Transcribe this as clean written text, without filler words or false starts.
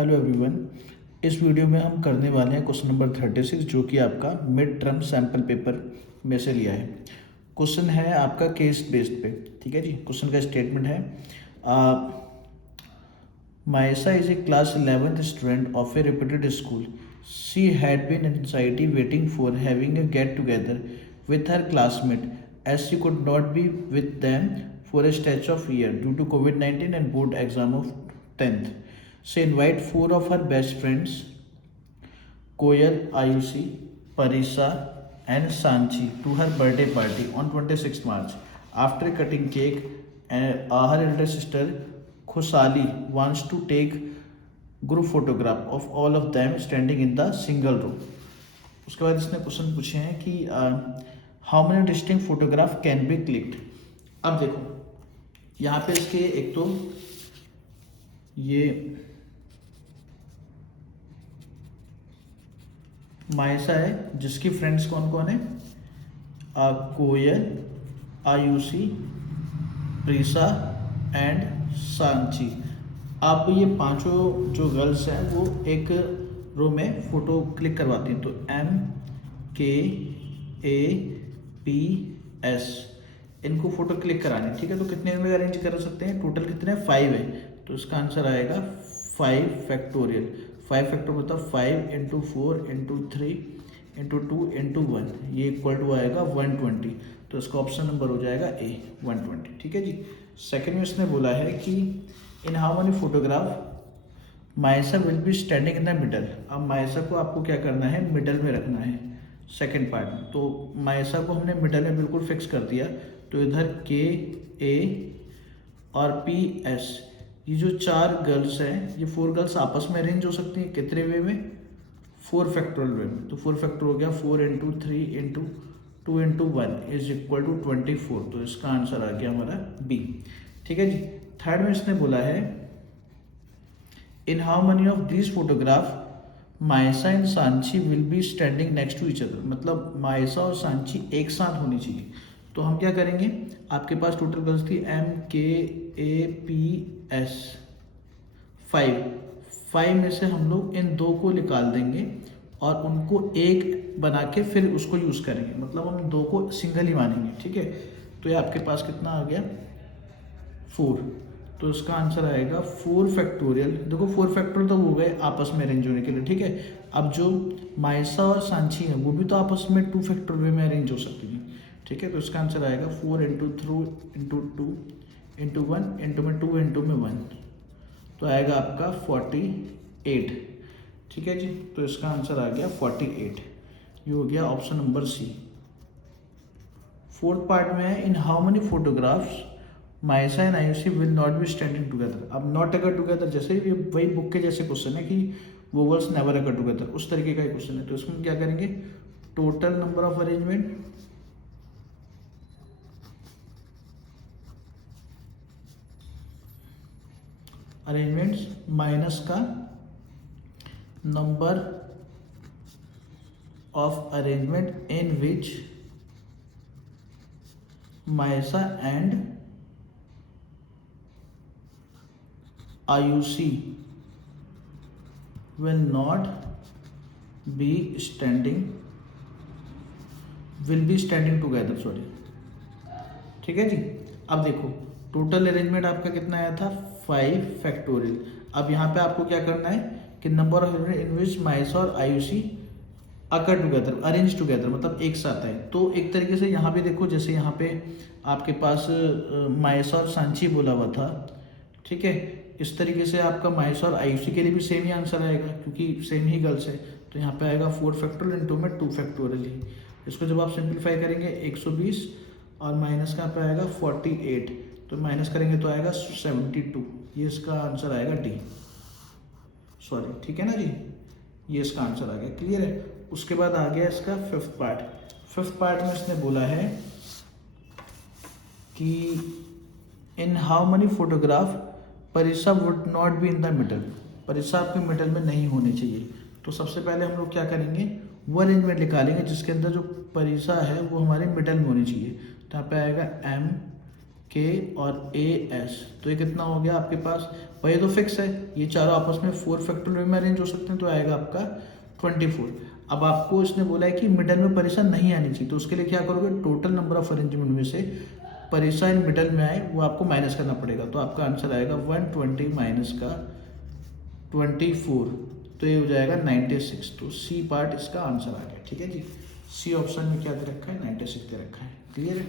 Hello everyone. इस video में हम करने वाले हैं क्वेश्चन नंबर 36 जो कि आपका मिड टर्म सैम्पल पेपर में से लिया है। क्वेश्चन है आपका केस बेस्ड पे। ठीक है जी। क्वेश्चन का स्टेटमेंट है मायसा is a class 11th student of A reputed school. She had been in anxiety waiting for having a get together with her classmate as she could not be with them for a stretch of year due to COVID-19 and board exam of 10th. She invited four of her best friends, Koyal, Ayushi, Parisa, and Sanchi, to her birthday party on 26th March. After cutting cake, her elder sister Khosali wants to take group photograph of all of them standing in the single row. उसके बाद इसने question पूछे हैं कि how many distinct photograph can be clicked. अब देखो यहाँ पे इसके एक तो ये मायसा है जिसकी फ्रेंड्स कौन कौन है, कोयल, आयुषी, प्रीसा एंड सांची. अब ये पांचों जो गर्ल्स हैं वो एक रो में फोटो क्लिक करवाती हैं. तो MKAPS इनको फोटो क्लिक करानी. ठीक है, तो कितने में अरेंज कर सकते हैं, टोटल कितने हैं, 5 है. तो इसका आंसर आएगा 5 फैक्टोरियल. 5 फैक्टोरियल मतलब 5 इंटू 4 इंटू 3 इंटू 2 इंटू 1, ये इक्वल टू आएगा 120. तो इसका ऑप्शन नंबर हो जाएगा ए 120. ठीक है जी. सेकेंड में इसने बोला है कि इन हाउ मेनी फोटोग्राफ मायसा will be standing in the middle. अब मायसा को आपको क्या करना है, मिडल में रखना है सेकेंड पार्ट में. तो मायसा को हमने मिडल में बिल्कुल फिक्स कर दिया. तो इधर KA और PS, ये जो 4 गर्ल्स हैं, ये 4 गर्ल्स आपस में अरेंज हो सकती हैं कितने वे में, 4 फैक्टोरियल वे में. तो 4 फैक्टर हो गया 4 into 3 into 2 into 1 is equal to 24. तो इसका आंसर आ गया हमारा B. ठीक है जी. थर्ड में इसने बोला है in how many of this photograph Maysa and Sanchi will be standing next to each other. मतलब मायसा और सांची एक साथ होनी चाहिए. तो हम क्या करेंगे, आपके पास टोटल गर्ल्स थी MKAPS 5 में से हम लोग इन 2 को निकाल देंगे और उनको एक बना के फिर उसको यूज़ करेंगे. मतलब हम 2 को सिंगल ही मानेंगे. ठीक है. तो ये आपके पास कितना आ गया, 4. तो इसका आंसर आएगा 4 फैक्टोरियल. देखो 4 फैक्टोरियल तो हो गए आपस में अरेंज होने के लिए. ठीक है. अब जो मायसा और सांची है वो भी तो आपस में 2 फैक्टोरियल वे में अरेंज हो सकती है. ठीक है. तो इसका आंसर आएगा 4 इंटू 3 इंटू 2 इंटू 1 इंटू में 2 इंटू में 1. तो आएगा आपका 48. ठीक है जी. तो इसका आंसर आ गया 48. ये हो गया option number C. Fourth part में है इन हाउ मेनी फोटोग्राफ्स मायसा and Ayushi will not be standing together. अब नॉट अगर टुगेदर जैसे ये वही बुक के जैसे क्वेश्चन है कि वोवल्स नेवर अगर टुगेदर, उस तरीके का ही क्वेश्चन है. तो इसमें क्या करेंगे, total number of arrangements minus का नंबर ऑफ अरेंजमेंट इन विच मायसा and Ayushi will not be standing together. Sorry. ठीक है जी. अब देखो टोटल अरेंजमेंट आपका कितना आया था, 5 फैक्टोरियल. अब यहाँ पे आपको क्या करना है कि नंबर ऑफ इन विच मायसा और आयुषी अकर टुगेदर, अरेंज टुगेदर मतलब एक साथ है. तो एक तरीके से यहाँ पे देखो, जैसे यहाँ पे आपके पास मायसा और सांची बोला हुआ था. ठीक है. इस तरीके से आपका मायसा और आयुषी के लिए भी सेम ही आंसर आएगा क्योंकि सेम ही गर्ल्स है. तो यहाँ पे आएगा 4 फैक्टोरियल इंटू में 2 फैक्टोरियल ही. इसको जब आप सिंप्लीफाई करेंगे 120 और माइनस का पे आएगा 48. तो माइनस करेंगे तो आएगा 72. ये इसका आंसर आएगा D. सॉरी. ठीक है ना जी. ये इसका आंसर आ गया. क्लियर है. उसके बाद आ गया इसका फिफ्थ पार्ट. फिफ्थ पार्ट में इसने बोला है कि in how many photograph Parisa would not be in the middle. Parisa आपके मिडल में नहीं होनी चाहिए. तो सबसे पहले हम लोग क्या करेंगे, वो अरेंजमेंट निकालेंगे जिसके अंदर जो परिसा है वो हमारे मिडल में होनी चाहिए. तो यहाँ पे आएगा के और ए एस, तो ये कितना हो गया आपके पास भाई, ये तो फिक्स है, ये चारों आपस में 4 फैक्टोरियल में अरेंज हो सकते हैं, तो आएगा आपका 24। अब आपको इसने बोला है कि मिडल में परेशान नहीं आनी चाहिए, तो उसके लिए क्या करोगे, टोटल नंबर ऑफ अरेंजमेंट में से परेशान मिडल में आए वो आपको माइनस करना पड़ेगा, तो आपका आंसर आएगा 120 माइनस का 24, तो ये हो जाएगा 96। तो सी पार्ट इसका आंसर आ गया। ठीक है जी, सी ऑप्शन में क्या दे रखा है, 96 दे रखा है। क्लियर है।